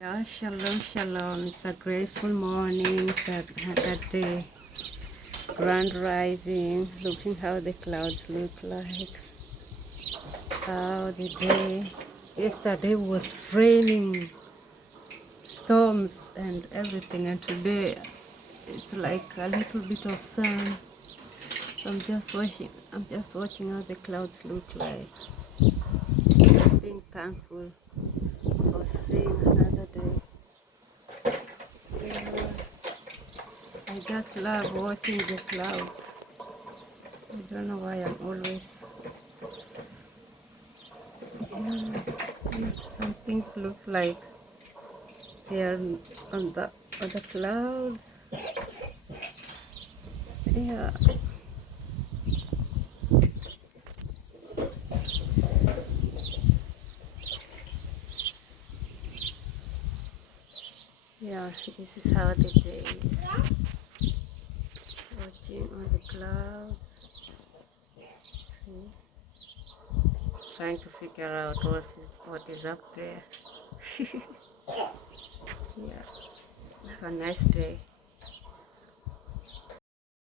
Yeah, shalom, shalom. It's a grateful morning. It's a day. Grand rising. Looking how the clouds look like. How the day. Yesterday was raining, storms, and everything, and today it's like a little bit of sun. So I'm just watching. How the clouds look like. Just being thankful for seeing another day. Yeah. I just love watching the clouds. I don't know why I'm always, some things look like they're on the clouds. Yeah. Yeah, this is how the day is. Watching on the clouds. See? Trying to figure out what is up there. Yeah. Have a nice day.